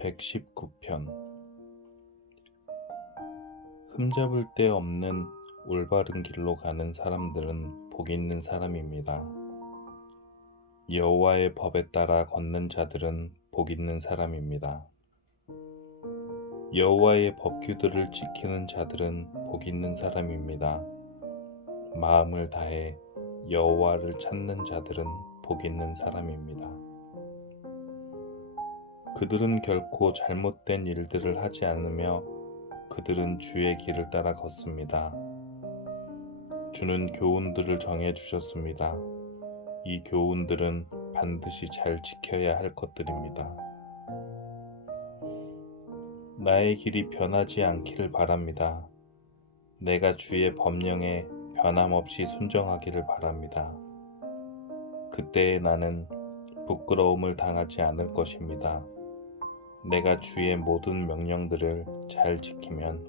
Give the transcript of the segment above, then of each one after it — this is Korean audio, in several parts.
119편 흠잡을 데 없는 올바른 길로 가는 사람들은 복 있는 사람입니다. 여호와의 법에 따라 걷는 자들은 복 있는 사람입니다. 여호와의 법규들을 지키는 자들은 복 있는 사람입니다. 마음을 다해 여호와를 찾는 자들은 복 있는 사람입니다. 그들은 결코 잘못된 일들을 하지 않으며 그들은 주의 길을 따라 걷습니다. 주는 교훈들을 정해 주셨습니다. 이 교훈들은 반드시 잘 지켜야 할 것들입니다. 나의 길이 변하지 않기를 바랍니다. 내가 주의 법령에 변함없이 순종하기를 바랍니다. 그때에 나는 부끄러움을 당하지 않을 것입니다. 내가 주의 모든 명령들을 잘 지키면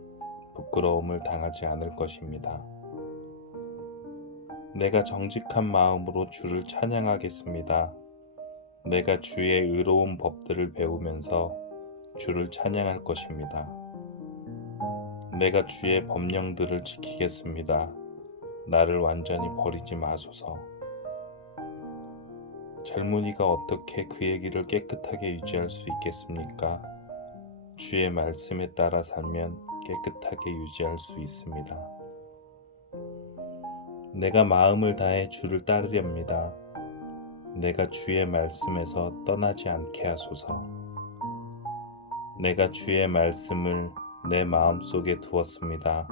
부끄러움을 당하지 않을 것입니다. 내가 정직한 마음으로 주를 찬양하겠습니다. 내가 주의 의로운 법들을 배우면서 주를 찬양할 것입니다. 내가 주의 법령들을 지키겠습니다. 나를 완전히 버리지 마소서. 젊은이가 어떻게 그의 길을 깨끗하게 유지할 수 있겠습니까? 주의 말씀에 따라 살면 깨끗하게 유지할 수 있습니다. 내가 마음을 다해 주를 따르렵니다. 내가 주의 말씀에서 떠나지 않게 하소서. 내가 주의 말씀을 내 마음속에 두었습니다.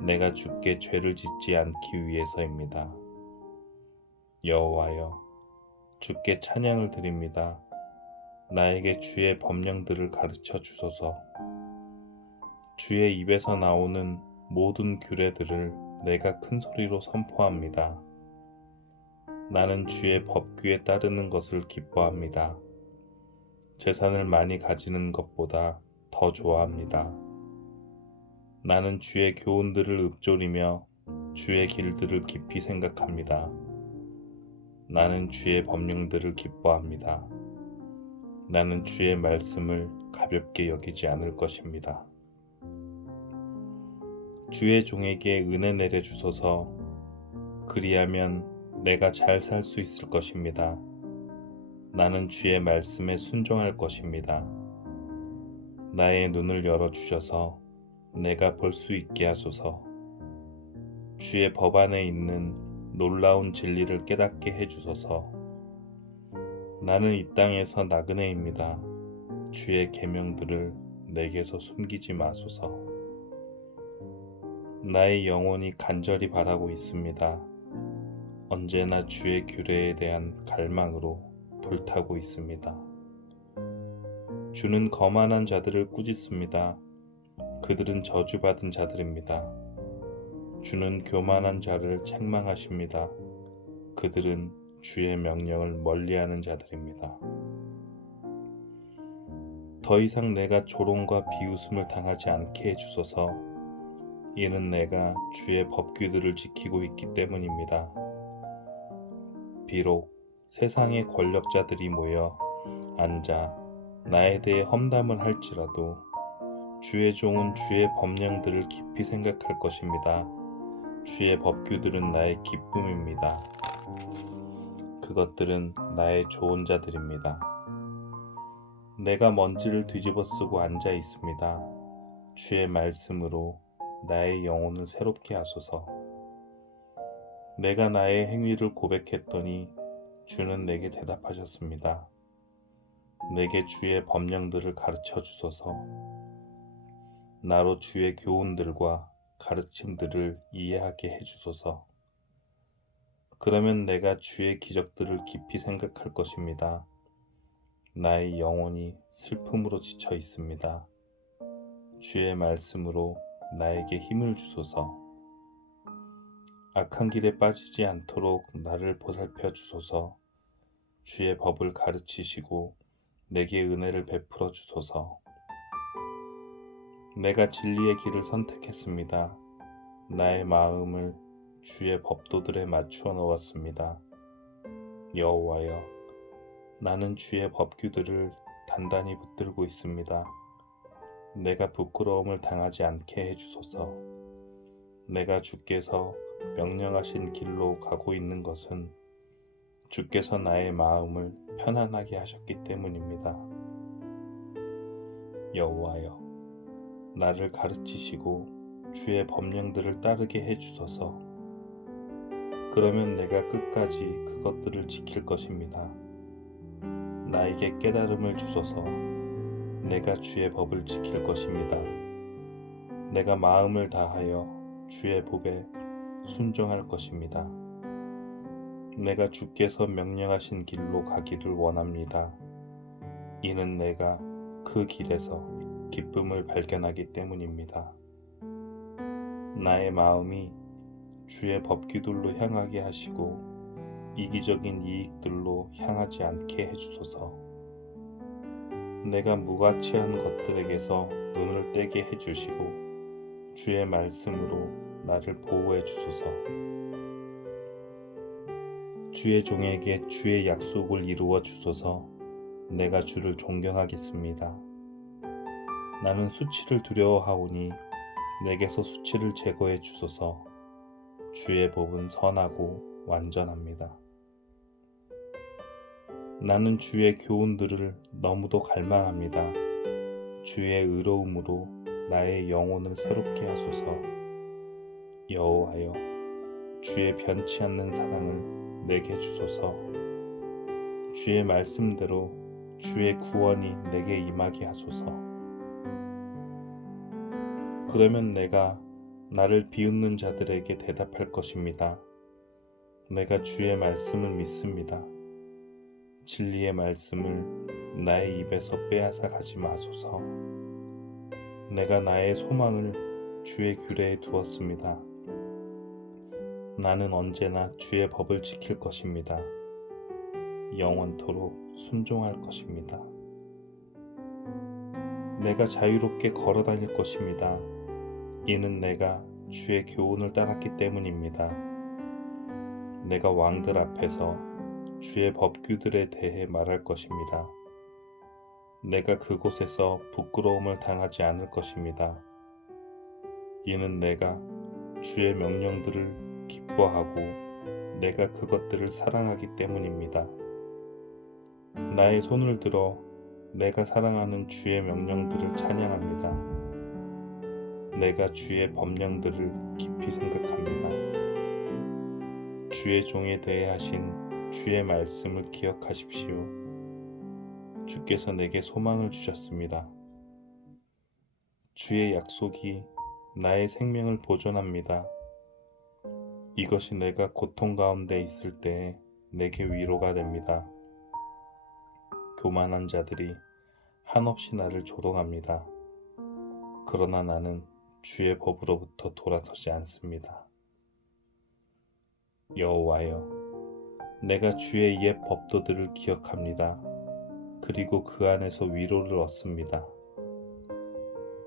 내가 주께 죄를 짓지 않기 위해서입니다. 여호와여, 주께 찬양을 드립니다. 나에게 주의 법령들을 가르쳐 주소서. 주의 입에서 나오는 모든 규례들을 내가 큰 소리로 선포합니다. 나는 주의 법규에 따르는 것을 기뻐합니다. 재산을 많이 가지는 것보다 더 좋아합니다. 나는 주의 교훈들을 읊조리며 주의 길들을 깊이 생각합니다. 나는 주의 법령들을 기뻐합니다. 나는 주의 말씀을 가볍게 여기지 않을 것입니다. 주의 종에게 은혜 내려 주소서. 그리하면 내가 잘 살 수 있을 것입니다. 나는 주의 말씀에 순종할 것입니다. 나의 눈을 열어 주셔서 내가 볼 수 있게 하소서. 주의 법 안에 있는 놀라운 진리를 깨닫게 해주소서. 나는 이 땅에서 나그네입니다. 주의 계명들을 내게서 숨기지 마소서. 나의 영혼이 간절히 바라고 있습니다. 언제나 주의 규례에 대한 갈망으로 불타고 있습니다. 주는 거만한 자들을 꾸짖습니다. 그들은 저주받은 자들입니다. 주는 교만한 자를 책망하십니다. 그들은 주의 명령을 멀리하는 자들입니다. 더 이상 내가 조롱과 비웃음을 당하지 않게 해주소서. 이는 내가 주의 법규들을 지키고 있기 때문입니다. 비록 세상의 권력자들이 모여 앉아 나에 대해 험담을 할지라도 주의 종은 주의 법령들을 깊이 생각할 것입니다. 주의 법규들은 나의 기쁨입니다. 그것들은 나의 좋은 자들입니다. 내가 먼지를 뒤집어 쓰고 앉아 있습니다. 주의 말씀으로 나의 영혼을 새롭게 하소서. 내가 나의 행위를 고백했더니 주는 내게 대답하셨습니다. 내게 주의 법령들을 가르쳐 주소서. 나로 주의 교훈들과 가르침들을 이해하게 해주소서. 그러면 내가 주의 기적들을 깊이 생각할 것입니다. 나의 영혼이 슬픔으로 지쳐 있습니다. 주의 말씀으로 나에게 힘을 주소서. 악한 길에 빠지지 않도록 나를 보살펴 주소서. 주의 법을 가르치시고 내게 은혜를 베풀어 주소서. 내가 진리의 길을 선택했습니다. 나의 마음을 주의 법도들에 맞추어 놓았습니다. 여호와여, 나는 주의 법규들을 단단히 붙들고 있습니다. 내가 부끄러움을 당하지 않게 해주소서. 내가 주께서 명령하신 길로 가고 있는 것은 주께서 나의 마음을 편안하게 하셨기 때문입니다. 여호와여, 나를 가르치시고 주의 법령들을 따르게 해주소서. 그러면 내가 끝까지 그것들을 지킬 것입니다. 나에게 깨달음을 주소서. 내가 주의 법을 지킬 것입니다. 내가 마음을 다하여 주의 법에 순종할 것입니다. 내가 주께서 명령하신 길로 가기를 원합니다. 이는 내가 그 길에서 기쁨을 발견하기 때문입니다. 나의 마음이 주의 법규들로 향하게 하시고 이기적인 이익들로 향하지 않게 해주소서. 내가 무가치한 것들에게서 눈을 떼게 해주시고 주의 말씀으로 나를 보호해 주소서. 주의 종에게 주의 약속을 이루어 주소서. 내가 주를 존경하겠습니다. 나는 수치를 두려워하오니 내게서 수치를 제거해 주소서. 주의 법은 선하고 완전합니다. 나는 주의 교훈들을 너무도 갈망합니다. 주의 의로움으로 나의 영혼을 새롭게 하소서. 여호와여, 주의 변치 않는 사랑을 내게 주소서. 주의 말씀대로 주의 구원이 내게 임하게 하소서. 그러면 내가 나를 비웃는 자들에게 대답할 것입니다. 내가 주의 말씀을 믿습니다. 진리의 말씀을 나의 입에서 빼앗아 가지 마소서. 내가 나의 소망을 주의 규례에 두었습니다. 나는 언제나 주의 법을 지킬 것입니다. 영원토록 순종할 것입니다. 내가 자유롭게 걸어 다닐 것입니다. 이는 내가 주의 교훈을 따랐기 때문입니다. 내가 왕들 앞에서 주의 법규들에 대해 말할 것입니다. 내가 그곳에서 부끄러움을 당하지 않을 것입니다. 이는 내가 주의 명령들을 기뻐하고 내가 그것들을 사랑하기 때문입니다. 나의 손을 들어 내가 사랑하는 주의 명령들을 찬양합니다. 내가 주의 법령들을 깊이 생각합니다. 주의 종에 대해 하신 주의 말씀을 기억하십시오. 주께서 내게 소망을 주셨습니다. 주의 약속이 나의 생명을 보존합니다. 이것이 내가 고통 가운데 있을 때 내게 위로가 됩니다. 교만한 자들이 한없이 나를 조롱합니다. 그러나 나는 주의 법으로부터 돌아서지 않습니다. 여호와여, 내가 주의 옛 법도들을 기억합니다. 그리고 그 안에서 위로를 얻습니다.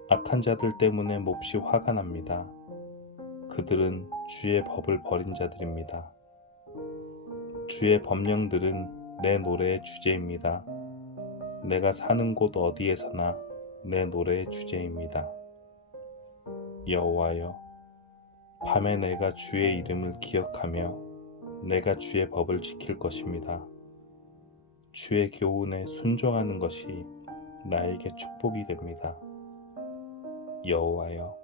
악한 자들 때문에 몹시 화가 납니다. 그들은 주의 법을 버린 자들입니다. 주의 법령들은 내 노래의 주제입니다. 내가 사는 곳 어디에서나 내 노래의 주제입니다. 여호와여, 밤에 내가 주의 이름을 기억하며 내가 주의 법을 지킬 것입니다. 주의 교훈에 순종하는 것이 나에게 축복이 됩니다. 여호와여,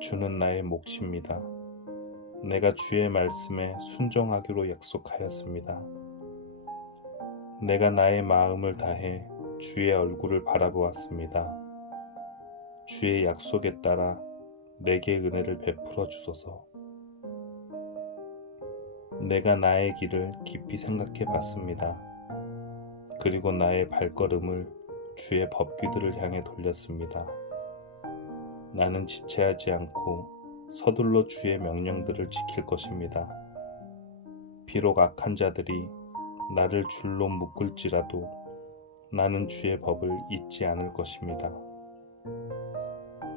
주는 나의 몫입니다. 내가 주의 말씀에 순종하기로 약속하였습니다. 내가 나의 마음을 다해 주의 얼굴을 바라보았습니다. 주의 약속에 따라 내게 은혜를 베풀어 주소서. 내가 나의 길을 깊이 생각해 봤습니다. 그리고 나의 발걸음을 주의 법규들을 향해 돌렸습니다. 나는 지체하지 않고 서둘러 주의 명령들을 지킬 것입니다. 비록 악한 자들이 나를 줄로 묶을지라도 나는 주의 법을 잊지 않을 것입니다.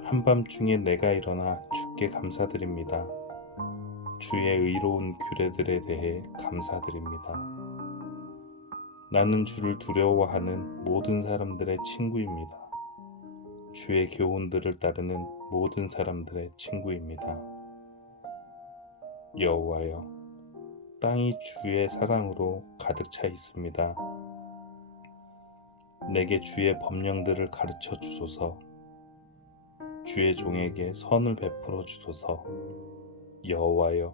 한밤중에 내가 일어나 주께 감사드립니다. 주의 의로운 규례들에 대해 감사드립니다. 나는 주를 두려워하는 모든 사람들의 친구입니다. 주의 교훈들을 따르는 모든 사람들의 친구입니다. 여호와여, 땅이 주의 사랑으로 가득 차 있습니다. 내게 주의 법령들을 가르쳐 주소서. 주의 종에게 선을 베풀어 주소서. 여호와여,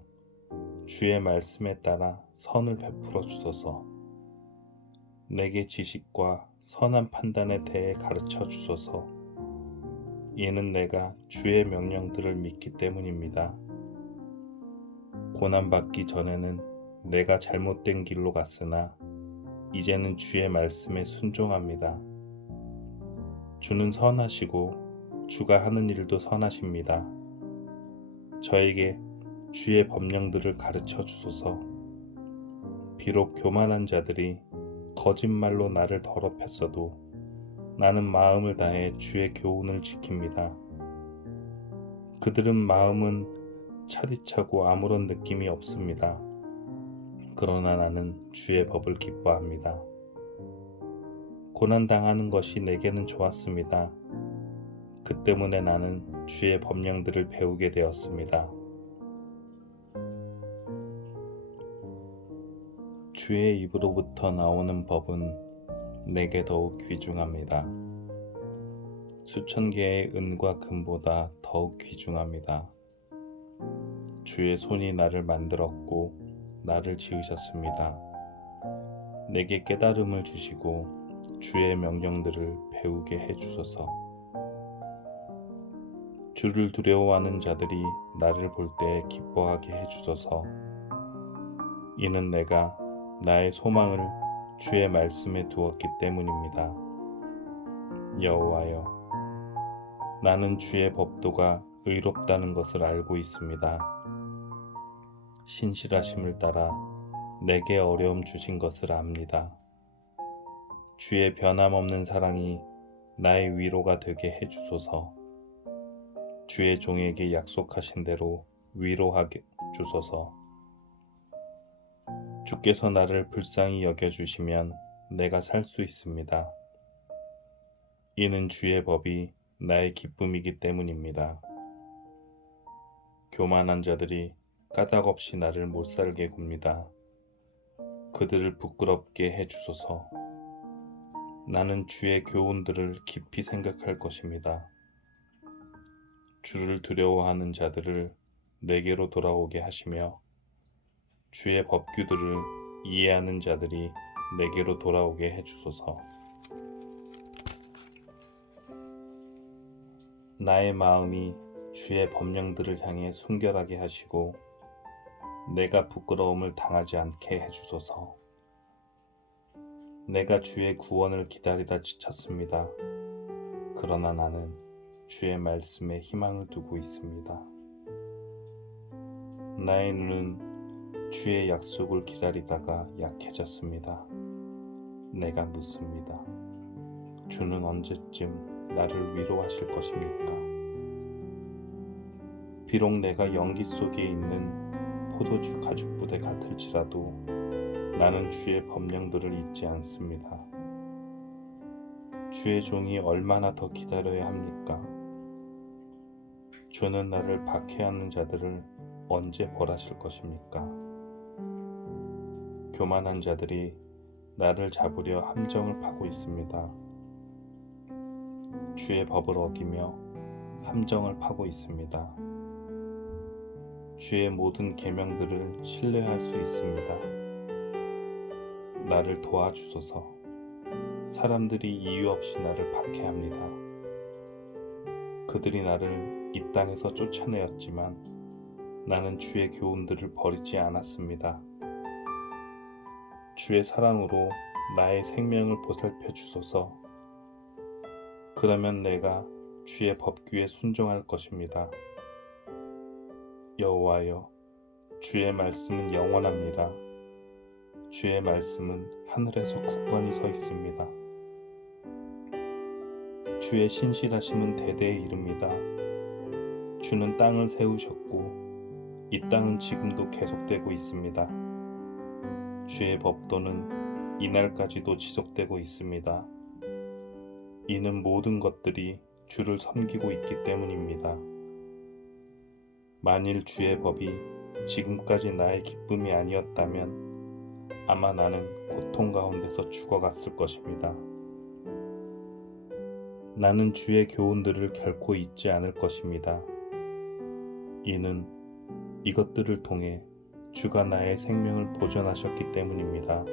주의 말씀에 따라 선을 베풀어 주소서. 내게 지식과 선한 판단에 대해 가르쳐 주소서. 이는 내가 주의 명령들을 믿기 때문입니다. 고난받기 전에는 내가 잘못된 길로 갔으나 이제는 주의 말씀에 순종합니다. 주는 선하시고 주가 하는 일도 선하십니다. 저에게 주의 법령들을 가르쳐 주소서. 비록 교만한 자들이 거짓말로 나를 더럽혔어도 나는 마음을 다해 주의 교훈을 지킵니다. 그들은 마음은 차디차고 아무런 느낌이 없습니다. 그러나 나는 주의 법을 기뻐합니다. 고난당하는 것이 내게는 좋았습니다. 그 때문에 나는 주의 법령들을 배우게 되었습니다. 주의 입으로부터 나오는 법은 내게 더욱 귀중합니다. 수천 개의 은과 금보다 더욱 귀중합니다. 주의 손이 나를 만들었고 나를 지으셨습니다. 내게 깨달음을 주시고 주의 명령들을 배우게 해주소서. 주를 두려워하는 자들이 나를 볼 때 기뻐하게 해주소서. 이는 내가 나의 소망을 주의 말씀에 두었기 때문입니다. 여호와여, 나는 주의 법도가 의롭다는 것을 알고 있습니다. 신실하심을 따라 내게 어려움 주신 것을 압니다. 주의 변함없는 사랑이 나의 위로가 되게 해주소서. 주의 종에게 약속하신 대로 위로하게 주소서. 주께서 나를 불쌍히 여겨주시면 내가 살 수 있습니다. 이는 주의 법이 나의 기쁨이기 때문입니다. 교만한 자들이 까닭없이 나를 못살게 굽니다. 그들을 부끄럽게 해주소서. 나는 주의 교훈들을 깊이 생각할 것입니다. 주를 두려워하는 자들을 내게로 돌아오게 하시며 주의 법규들을 이해하는 자들이 내게로 돌아오게 해주소서. 나의 마음이 주의 법령들을 향해 순결하게 하시고 내가 부끄러움을 당하지 않게 해주소서. 내가 주의 구원을 기다리다 지쳤습니다. 그러나 나는 주의 말씀에 희망을 두고 있습니다. 나의 눈은 주의 약속을 기다리다가 약해졌습니다. 내가 묻습니다. 주는 언제쯤 나를 위로하실 것입니까? 비록 내가 연기 속에 있는 포도주 가죽 부대 같을지라도 나는 주의 법령들을 잊지 않습니다. 주의 종이 얼마나 더 기다려야 합니까? 주는 나를 박해하는 자들을 언제 벌하실 것입니까? 교만한 자들이 나를 잡으려 함정을 파고 있습니다. 주의 법을 어기며 함정을 파고 있습니다. 주의 모든 계명들을 신뢰할 수 있습니다. 나를 도와주소서. 사람들이 이유 없이 나를 박해합니다. 그들이 나를 이 땅에서 쫓아내었지만 나는 주의 교훈들을 버리지 않았습니다. 주의 사랑으로 나의 생명을 보살펴 주소서. 그러면 내가 주의 법규에 순종할 것입니다. 여호와여, 주의 말씀은 영원합니다. 주의 말씀은 하늘에서 굳건히 서 있습니다. 주의 신실하심은 대대에 이릅니다. 주는 땅을 세우셨고 이 땅은 지금도 계속되고 있습니다. 주의 법도는 이날까지도 지속되고 있습니다. 이는 모든 것들이 주를 섬기고 있기 때문입니다. 만일 주의 법이 지금까지 나의 기쁨이 아니었다면 아마 나는 고통 가운데서 죽어갔을 것입니다. 나는 주의 교훈들을 결코 잊지 않을 것입니다. 이는 이것들을 통해 주가 나의 생명을 보존하셨기 때문입니다.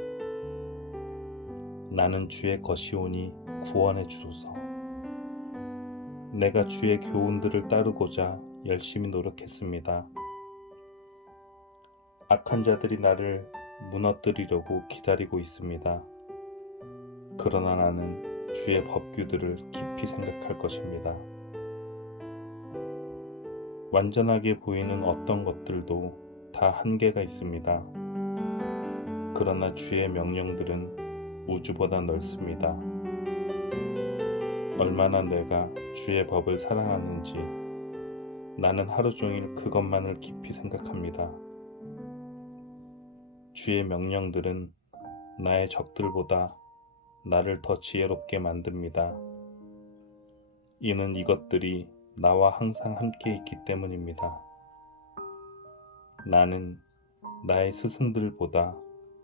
나는 주의 것이오니 구원해 주소서. 내가 주의 교훈들을 따르고자 열심히 노력했습니다. 악한 자들이 나를 무너뜨리려고 기다리고 있습니다. 그러나 나는 주의 법규들을 깊이 생각할 것입니다. 완전하게 보이는 어떤 것들도 다 한계가 있습니다. 그러나 주의 명령들은 우주보다 넓습니다. 얼마나 내가 주의 법을 사랑하는지 나는 하루 종일 그것만을 깊이 생각합니다. 주의 명령들은 나의 적들보다 나를 더 지혜롭게 만듭니다. 이는 이것들이 나와 항상 함께 있기 때문입니다. 나는 나의 스승들보다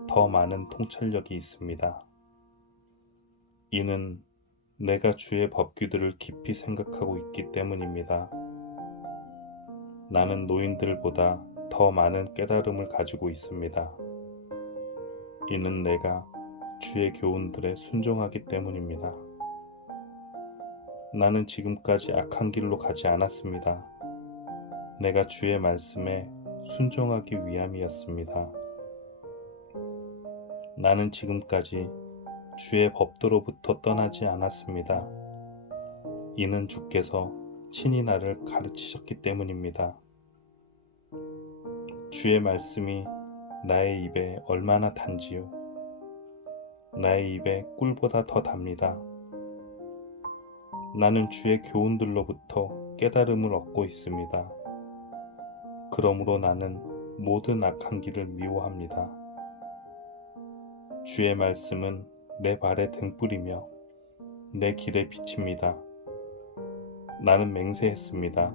더 많은 통찰력이 있습니다. 이는 내가 주의 법규들을 깊이 생각하고 있기 때문입니다. 나는 노인들보다 더 많은 깨달음을 가지고 있습니다. 이는 내가 주의 교훈들에 순종하기 때문입니다. 나는 지금까지 악한 길로 가지 않았습니다. 내가 주의 말씀에 순종하기 위함이었습니다. 나는 지금까지 주의 법도로부터 떠나지 않았습니다. 이는 주께서 친히 나를 가르치셨기 때문입니다. 주의 말씀이 나의 입에 얼마나 단지요. 나의 입에 꿀보다 더 답니다. 나는 주의 교훈들로부터 깨달음을 얻고 있습니다. 그러므로 나는 모든 악한 길을 미워합니다. 주의 말씀은 내 발의 등불이며 내 길의 빛입니다. 나는 맹세했습니다.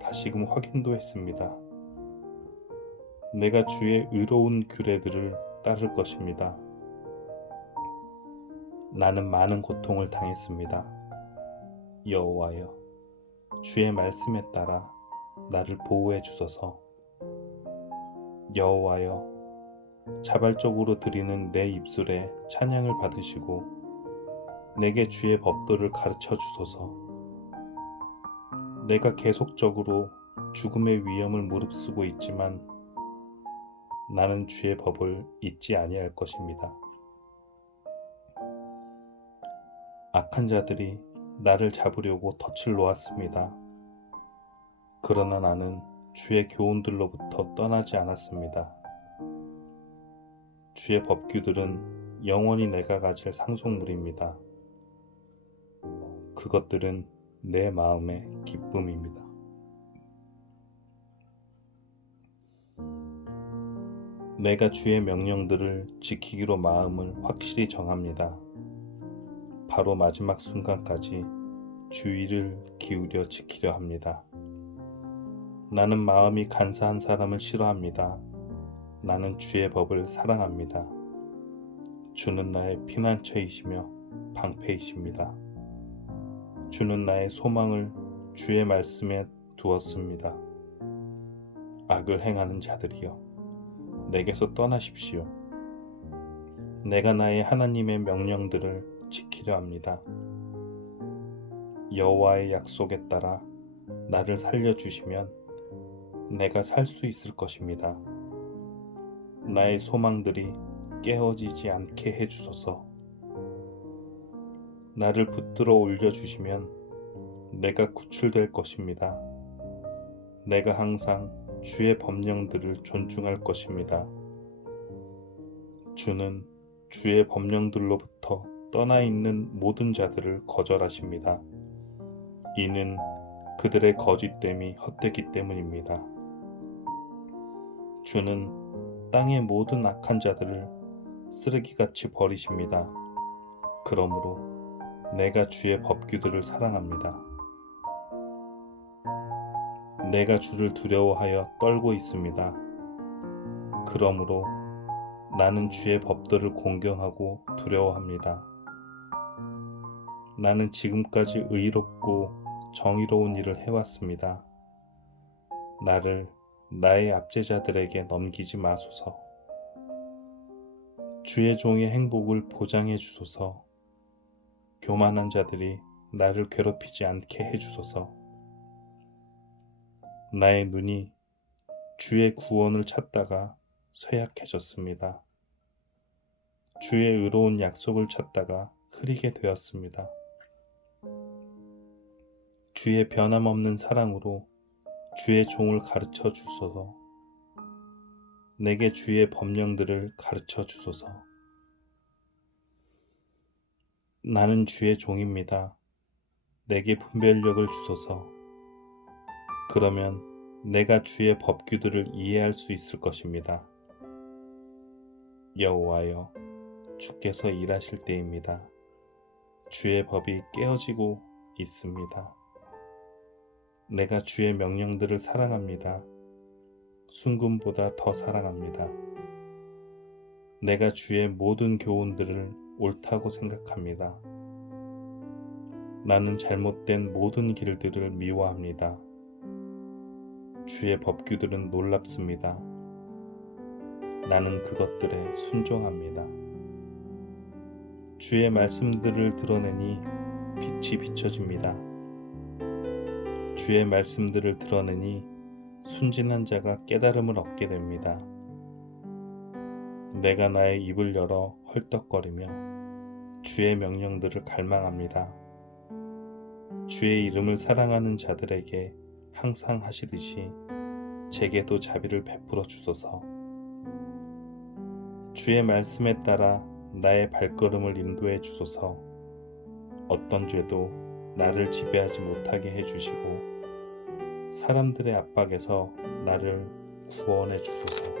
다시금 확인도 했습니다. 내가 주의 의로운 규례들을 따를 것입니다. 나는 많은 고통을 당했습니다. 여호와여, 주의 말씀에 따라 나를 보호해 주소서. 여호와여, 자발적으로 드리는 내 입술에 찬양을 받으시고 내게 주의 법도를 가르쳐 주소서. 내가 계속적으로 죽음의 위험을 무릅쓰고 있지만 나는 주의 법을 잊지 아니할 것입니다. 악한 자들이 나를 잡으려고 덫을 놓았습니다. 그러나 나는 주의 교훈들로부터 떠나지 않았습니다. 주의 법규들은 영원히 내가 가질 상속물입니다. 그것들은 내 마음의 기쁨입니다. 내가 주의 명령들을 지키기로 마음을 확실히 정합니다. 바로 마지막 순간까지 주의를 기울여 지키려 합니다. 나는 마음이 간사한 사람을 싫어합니다. 나는 주의 법을 사랑합니다. 주는 나의 피난처이시며 방패이십니다. 주는 나의 소망을 주의 말씀에 두었습니다. 악을 행하는 자들이여, 내게서 떠나십시오. 내가 나의 하나님의 명령들을 지키려 합니다. 여호와의 약속에 따라 나를 살려주시면 내가 살 수 있을 것입니다. 나의 소망들이 깨어지지 않게 해주소서. 나를 붙들어 올려주시면 내가 구출될 것입니다. 내가 항상 주의 법령들을 존중할 것입니다. 주는 주의 법령들로부터 떠나 있는 모든 자들을 거절하십니다. 이는 그들의 거짓됨이 헛되기 때문입니다. 주는 땅의 모든 악한 자들을 쓰레기같이 버리십니다. 그러므로 내가 주의 법규들을 사랑합니다. 내가 주를 두려워하여 떨고 있습니다. 그러므로 나는 주의 법도를 공경하고 두려워합니다. 나는 지금까지 의롭고 정의로운 일을 해왔습니다. 나를 나의 압제자들에게 넘기지 마소서. 주의 종의 행복을 보장해 주소서. 교만한 자들이 나를 괴롭히지 않게 해 주소서. 나의 눈이 주의 구원을 찾다가 쇠약해졌습니다. 주의 의로운 약속을 찾다가 흐리게 되었습니다. 주의 변함없는 사랑으로 주의 종을 가르쳐 주소서. 내게 주의 법령들을 가르쳐 주소서. 나는 주의 종입니다. 내게 분별력을 주소서. 그러면 내가 주의 법규들을 이해할 수 있을 것입니다. 여호와여, 주께서 일하실 때입니다. 주의 법이 깨어지고 있습니다. 내가 주의 명령들을 사랑합니다. 순금보다 더 사랑합니다. 내가 주의 모든 교훈들을 옳다고 생각합니다. 나는 잘못된 모든 길들을 미워합니다. 주의 법규들은 놀랍습니다. 나는 그것들에 순종합니다. 주의 말씀들을 드러내니 빛이 비춰집니다. 주의 말씀들을 드러내니 순진한 자가 깨달음을 얻게 됩니다. 내가 나의 입을 열어 헐떡거리며 주의 명령들을 갈망합니다. 주의 이름을 사랑하는 자들에게 항상 하시듯이 제게도 자비를 베풀어 주소서. 주의 말씀에 따라 나의 발걸음을 인도해 주소서. 어떤 죄도 나를 지배하지 못하게 해주시고 사람들의 압박에서 나를 구원해 주소서.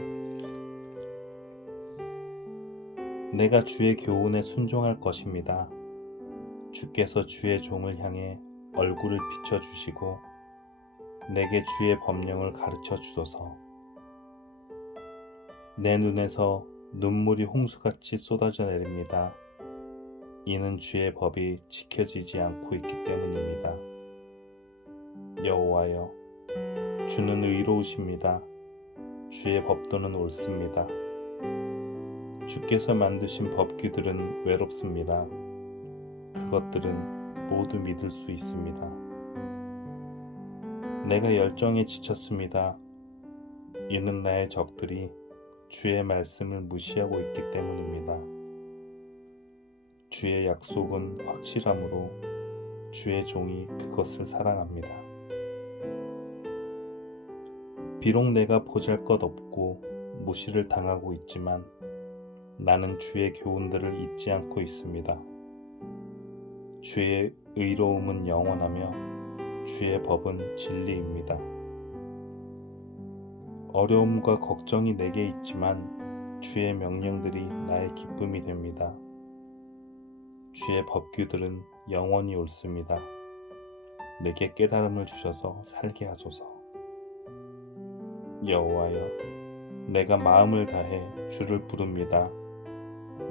내가 주의 교훈에 순종할 것입니다. 주께서 주의 종을 향해 얼굴을 비춰주시고 내게 주의 법령을 가르쳐 주소서. 내 눈에서 눈물이 홍수같이 쏟아져 내립니다. 이는 주의 법이 지켜지지 않고 있기 때문입니다. 여호와여, 주는 의로우십니다. 주의 법도는 옳습니다. 주께서 만드신 법규들은 외롭습니다. 그것들은 모두 믿을 수 있습니다. 내가 열정에 지쳤습니다. 이는 나의 적들이 주의 말씀을 무시하고 있기 때문입니다. 주의 약속은 확실하므로 주의 종이 그것을 사랑합니다. 비록 내가 보잘것없고 무시를 당하고 있지만 나는 주의 교훈들을 잊지 않고 있습니다. 주의 의로움은 영원하며 주의 법은 진리입니다. 어려움과 걱정이 내게 있지만 주의 명령들이 나의 기쁨이 됩니다. 주의 법규들은 영원히 옳습니다. 내게 깨달음을 주셔서 살게 하소서. 여호와여, 내가 마음을 다해 주를 부릅니다.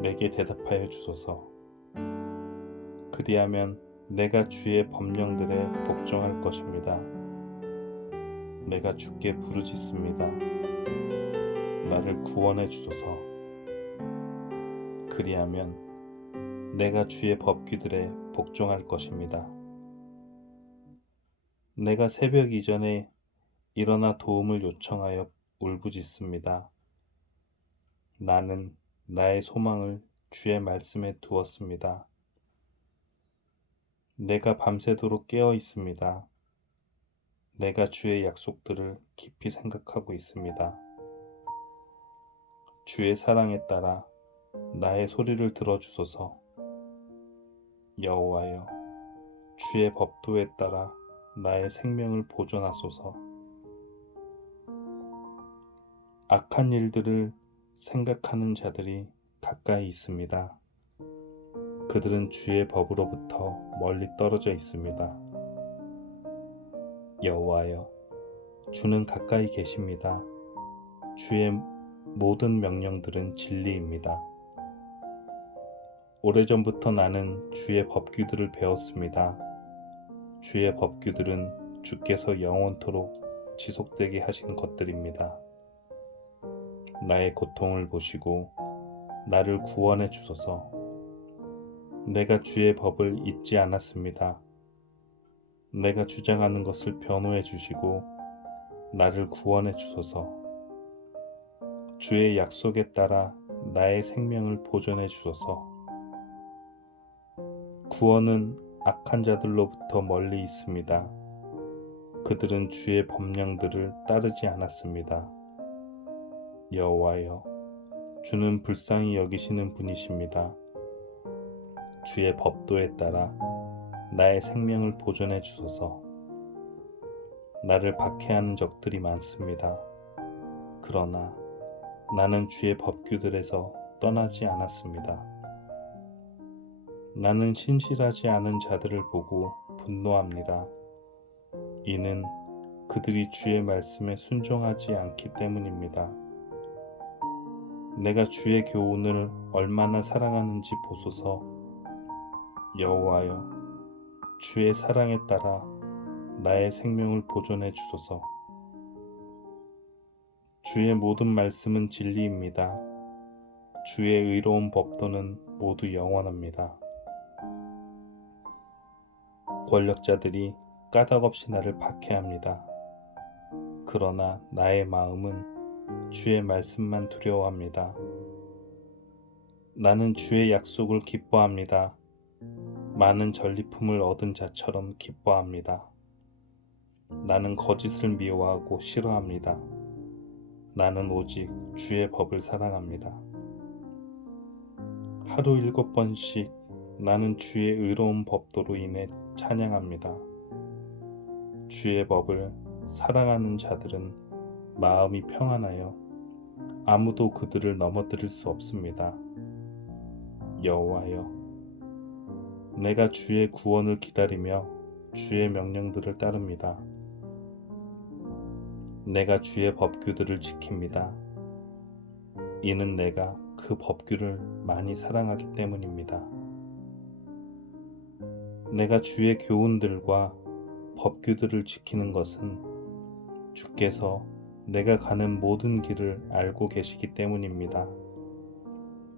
내게 대답하여 주소서. 그리하면 내가 주의 법령들에 복종할 것입니다. 내가 주께 부르짖습니다. 나를 구원해 주소서. 그리하면 내가 주의 법규들에 복종할 것입니다. 내가 새벽 이전에 일어나 도움을 요청하여 울부짖습니다. 나는 나의 소망을 주의 말씀에 두었습니다. 내가 밤새도록 깨어 있습니다. 내가 주의 약속들을 깊이 생각하고 있습니다. 주의 사랑에 따라 나의 소리를 들어주소서. 여호와여, 주의 법도에 따라 나의 생명을 보존하소서. 악한 일들을 생각하는 자들이 가까이 있습니다. 그들은 주의 법으로부터 멀리 떨어져 있습니다. 여호와여, 주는 가까이 계십니다. 주의 모든 명령들은 진리입니다. 오래전부터 나는 주의 법규들을 배웠습니다. 주의 법규들은 주께서 영원토록 지속되게 하신 것들입니다. 나의 고통을 보시고 나를 구원해 주소서. 내가 주의 법을 잊지 않았습니다. 내가 주장하는 것을 변호해 주시고 나를 구원해 주소서. 주의 약속에 따라 나의 생명을 보존해 주소서. 구원은 악한 자들로부터 멀리 있습니다. 그들은 주의 법령들을 따르지 않았습니다. 여호와여, 주는 불쌍히 여기시는 분이십니다. 주의 법도에 따라 나의 생명을 보존해 주소서. 나를 박해하는 적들이 많습니다. 그러나 나는 주의 법규들에서 떠나지 않았습니다. 나는 신실하지 않은 자들을 보고 분노합니다. 이는 그들이 주의 말씀에 순종하지 않기 때문입니다. 내가 주의 교훈을 얼마나 사랑하는지 보소서. 여호와여, 주의 사랑에 따라 나의 생명을 보존해 주소서. 주의 모든 말씀은 진리입니다. 주의 의로운 법도는 모두 영원합니다. 권력자들이 까닭없이 나를 박해합니다. 그러나 나의 마음은 주의 말씀만 두려워합니다. 나는 주의 약속을 기뻐합니다. 많은 전리품을 얻은 자처럼 기뻐합니다. 나는 거짓을 미워하고 싫어합니다. 나는 오직 주의 법을 사랑합니다. 하루 7번씩 나는 주의 의로운 법도로 인해 찬양합니다. 주의 법을 사랑하는 자들은 마음이 평안하여 아무도 그들을 넘어뜨릴 수 없습니다. 여호와여, 내가 주의 구원을 기다리며 주의 명령들을 따릅니다. 내가 주의 법규들을 지킵니다. 이는 내가 그 법규를 많이 사랑하기 때문입니다. 내가 주의 교훈들과 법규들을 지키는 것은 주께서 내가 가는 모든 길을 알고 계시기 때문입니다.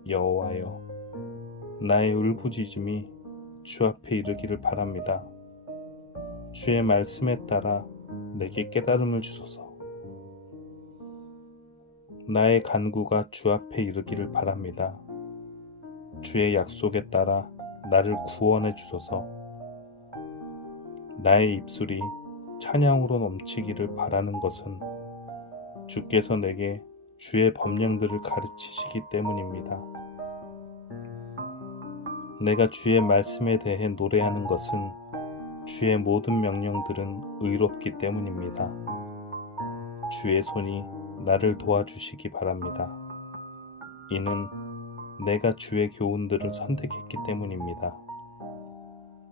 여호와여, 나의 울부짖음이 주 앞에 이르기를 바랍니다. 주의 말씀에 따라 내게 깨달음을 주소서. 나의 간구가 주 앞에 이르기를 바랍니다. 주의 약속에 따라 나를 구원해 주소서. 나의 입술이 찬양으로 넘치기를 바라는 것은 주께서 내게 주의 법령들을 가르치시기 때문입니다. 내가 주의 말씀에 대해 노래하는 것은 주의 모든 명령들은 의롭기 때문입니다. 주의 손이 나를 도와주시기 바랍니다. 이는 내가 주의 교훈들을 선택했기 때문입니다.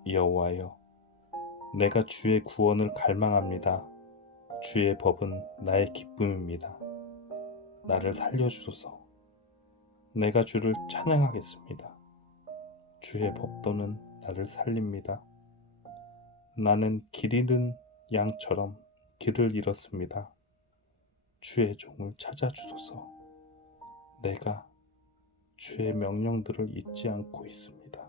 여호와여, 내가 주의 구원을 갈망합니다. 주의 법은 나의 기쁨입니다. 나를 살려주소서. 내가 주를 찬양하겠습니다. 주의 법도는 나를 살립니다. 나는 길 잃은 양처럼 길을 잃었습니다. 주의 종을 찾아주소서. 내가 주의 명령들을 잊지 않고 있습니다.